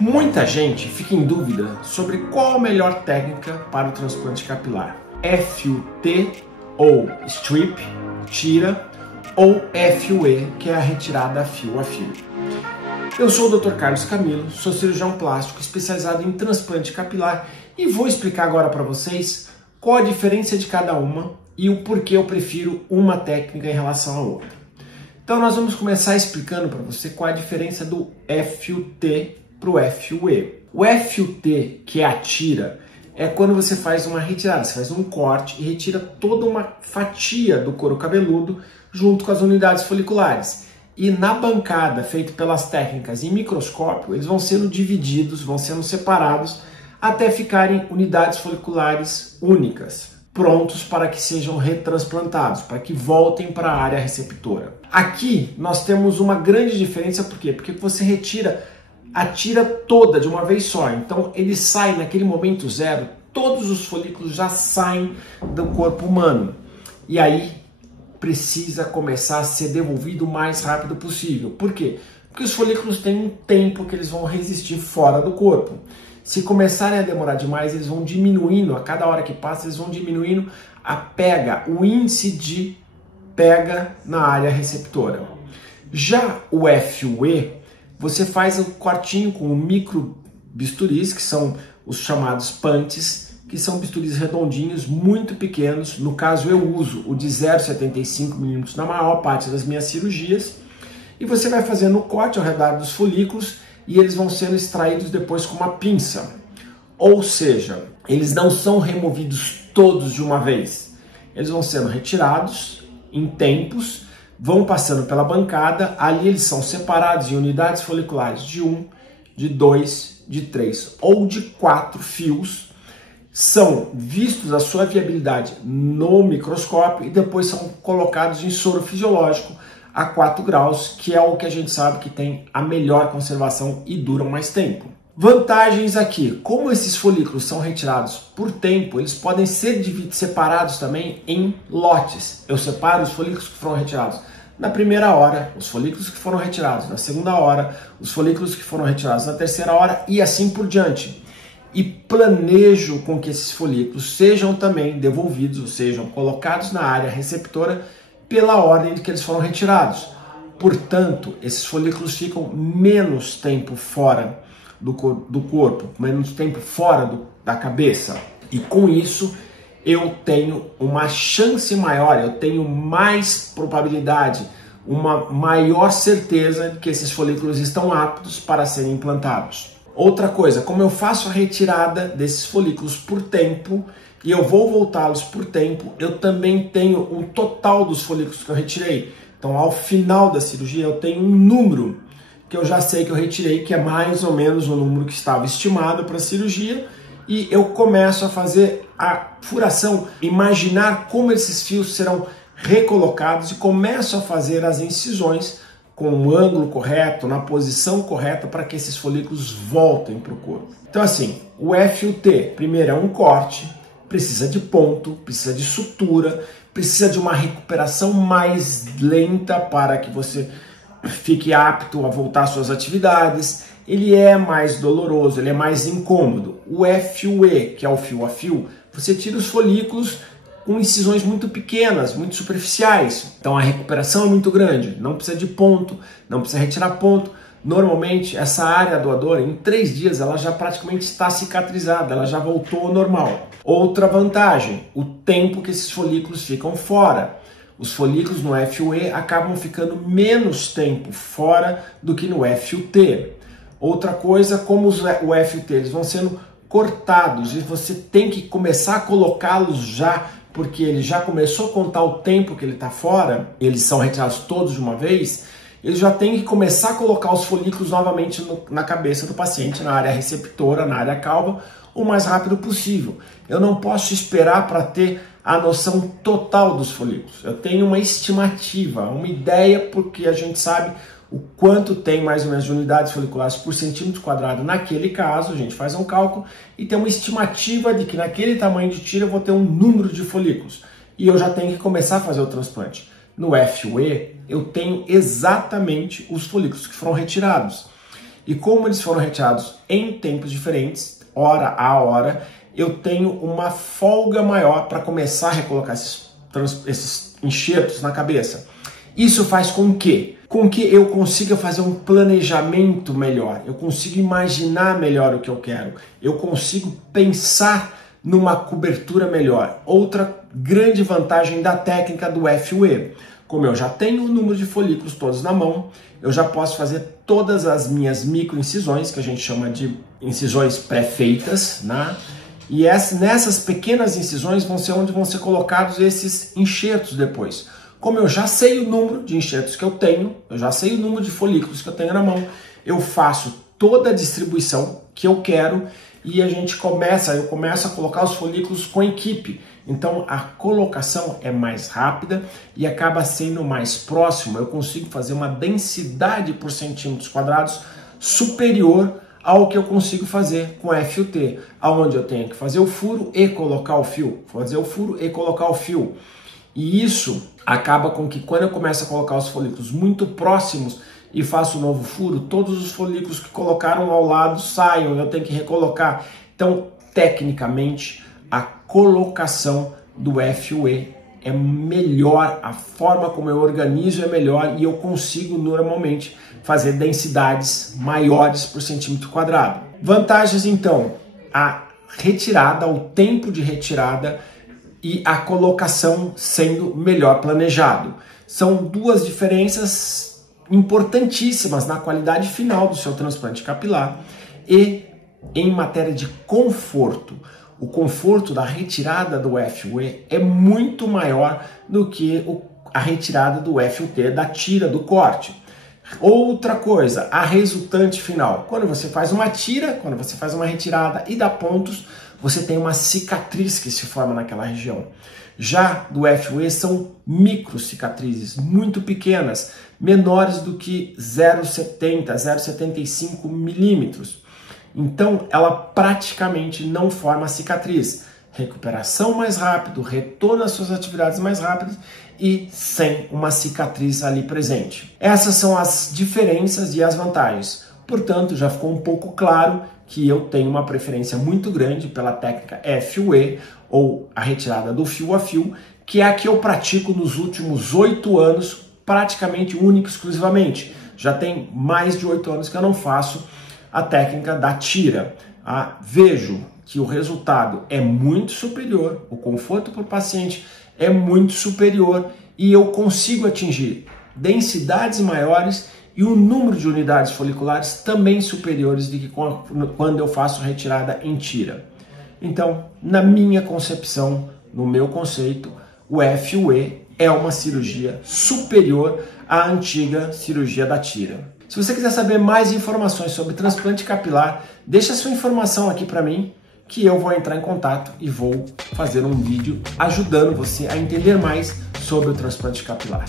Muita gente fica em dúvida sobre qual a melhor técnica para o transplante capilar. FUT ou strip, tira, ou FUE, que é a retirada fio a fio. Eu sou o Dr. Carlos Camilo, sou cirurgião plástico especializado em transplante capilar e vou explicar agora para vocês qual a diferença de cada uma e o porquê eu prefiro uma técnica em relação à outra. Então nós vamos começar explicando para você qual é a diferença do FUT para o FUE. O FUT, que é a tira, é quando você faz uma retirada, você faz um corte e retira toda uma fatia do couro cabeludo junto com as unidades foliculares. E na bancada, feita pelas técnicas em microscópio, eles vão sendo divididos, vão sendo separados até ficarem unidades foliculares únicas, prontos para que sejam retransplantados, para que voltem para a área receptora. Aqui nós temos uma grande diferença, por quê? Porque você retira a tira toda de uma vez só, então ele sai naquele momento zero, todos os folículos já saem do corpo humano, e aí precisa começar a ser devolvido o mais rápido possível. Por quê? Porque os folículos têm um tempo que eles vão resistir fora do corpo. Se começarem a demorar demais, eles vão diminuindo, a cada hora que passa, eles vão diminuindo a pega, o índice de pega na área receptora. Já o FUE, você faz um cortinho com micro bisturis, que são os chamados punches, que são bisturis redondinhos, muito pequenos. No caso, eu uso o de 0,75 mm na maior parte das minhas cirurgias. E você vai fazendo o corte ao redor dos folículos e eles vão sendo extraídos depois com uma pinça. Ou seja, eles não são removidos todos de uma vez. Eles vão sendo retirados em tempos, vão passando pela bancada, ali eles são separados em unidades foliculares de 1, de 2, de 3 ou de 4 fios, são vistos a sua viabilidade no microscópio e depois são colocados em soro fisiológico a 4 graus, que é o que a gente sabe que tem a melhor conservação e duram mais tempo. Vantagens aqui, como esses folículos são retirados por tempo, eles podem ser separados também em lotes. Eu separo os folículos que foram retirados na primeira hora, os folículos que foram retirados na segunda hora, os folículos que foram retirados na terceira hora e assim por diante. E planejo com que esses folículos sejam também devolvidos, ou sejam colocados na área receptora pela ordem de que eles foram retirados. Portanto, esses folículos ficam menos tempo fora do corpo, menos tempo fora da cabeça. E com isso, eu tenho uma chance maior, eu tenho mais probabilidade, uma maior certeza de que esses folículos estão aptos para serem implantados. Outra coisa, como eu faço a retirada desses folículos por tempo e eu vou voltá-los por tempo, eu também tenho um total dos folículos que eu retirei. Então, ao final da cirurgia, eu tenho um número que eu já sei que eu retirei, que é mais ou menos o número que estava estimado para a cirurgia, e eu começo a fazer a furação, imaginar como esses fios serão recolocados e começo a fazer as incisões com o ângulo correto, na posição correta para que esses folículos voltem para o corpo. Então assim, o FUT, primeiro é um corte, precisa de ponto, precisa de sutura, precisa de uma recuperação mais lenta para que você fique apto a voltar às suas atividades. Ele é mais doloroso, ele é mais incômodo. O FUE, que é o fio a fio, você tira os folículos com incisões muito pequenas, muito superficiais. Então a recuperação é muito grande, não precisa de ponto, não precisa retirar ponto. Normalmente essa área doadora, em 3 dias, ela já praticamente está cicatrizada, ela já voltou ao normal. Outra vantagem, o tempo que esses folículos ficam fora. Os folículos no FUE acabam ficando menos tempo fora do que no FUT. Outra coisa, como o FUT, eles vão sendo cortados e você tem que começar a colocá-los já, porque ele já começou a contar o tempo que ele está fora, eles são retirados todos de uma vez, ele já tem que começar a colocar os folículos novamente na cabeça do paciente, na área receptora, na área calva, o mais rápido possível. Eu não posso esperar para ter a noção total dos folículos. Eu tenho uma estimativa, uma ideia, porque a gente sabe o quanto tem mais ou menos de unidades foliculares por centímetro quadrado naquele caso, a gente faz um cálculo e tem uma estimativa de que naquele tamanho de tira eu vou ter um número de folículos e eu já tenho que começar a fazer o transplante. No FUE eu tenho exatamente os folículos que foram retirados. e como eles foram retirados em tempos diferentes, hora a hora, eu tenho uma folga maior para começar a recolocar esses enxertos na cabeça. Isso faz com que eu consiga fazer um planejamento melhor, eu consigo imaginar melhor o que eu quero, eu consigo pensar numa cobertura melhor. Outra grande vantagem da técnica do FUE, como eu já tenho o número de folículos todos na mão, eu já posso fazer todas as minhas microincisões, que a gente chama de incisões pré-feitas, né? E nessas pequenas incisões vão ser onde vão ser colocados esses enxertos depois. Como eu já sei o número de enxertos que eu tenho, eu já sei o número de folículos que eu tenho na mão, eu faço toda a distribuição que eu quero e eu começo a colocar os folículos com equipe. Então a colocação é mais rápida e acaba sendo mais próximo. Eu consigo fazer uma densidade por centímetros quadrados superior ao que eu consigo fazer com FUT, aonde eu tenho que fazer o furo e colocar o fio, E isso acaba com que quando eu começo a colocar os folículos muito próximos e faço um novo furo, todos os folículos que colocaram ao lado saiam, eu tenho que recolocar. Então, tecnicamente, a colocação do FUE é melhor, a forma como eu organizo é melhor e eu consigo normalmente fazer densidades maiores por centímetro quadrado. Vantagens então, a retirada, o tempo de retirada e a colocação sendo melhor planejado. São duas diferenças importantíssimas na qualidade final do seu transplante capilar e em matéria de conforto. O conforto da retirada do FUE é muito maior do que a retirada do FUT, da tira, do corte. Outra coisa, a resultante final. Quando você faz uma tira, quando você faz uma retirada e dá pontos, você tem uma cicatriz que se forma naquela região. Já do FUE são micro cicatrizes, muito pequenas, menores do que 0,70, 0,75 milímetros. Então, ela praticamente não forma cicatriz. Recuperação mais rápido, retorno às suas atividades mais rápidas e sem uma cicatriz ali presente. Essas são as diferenças e as vantagens. Portanto, já ficou um pouco claro que eu tenho uma preferência muito grande pela técnica FUE, ou a retirada do fio a fio, que é a que eu pratico nos últimos 8 anos, praticamente única e exclusivamente. Já tem mais de 8 anos que eu não faço a técnica da tira. Vejo que o resultado é muito superior, o conforto para o paciente é muito superior e eu consigo atingir densidades maiores e o número de unidades foliculares também superiores do que quando eu faço retirada em tira. Então, na minha concepção, no meu conceito, o FUE é uma cirurgia superior à antiga cirurgia da tira. Se você quiser saber mais informações sobre transplante capilar, deixa sua informação aqui para mim, que eu vou entrar em contato e vou fazer um vídeo ajudando você a entender mais sobre o transplante capilar.